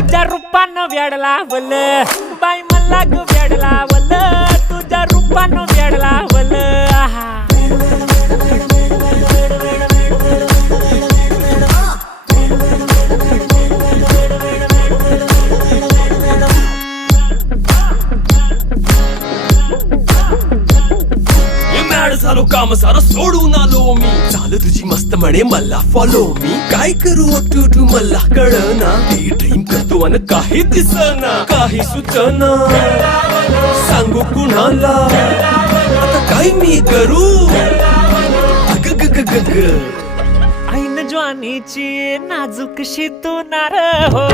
तुझ्या रूपानं वेड लावल बाई मला ग वेड लावल तुझ्या रूपानं वेड लावल आहा झालो काम सारं सोडून आलो मी चाल तुझी मस्त म्हणे मला फॉलो मी काय करू टू मला कळना ती ड्रीम करतो अन काही दिसना काही सुचना सांगू कुणाला आता काय मी करू अग ग ग ग ऐन ज्वानीची नाजूकशी तू नार हो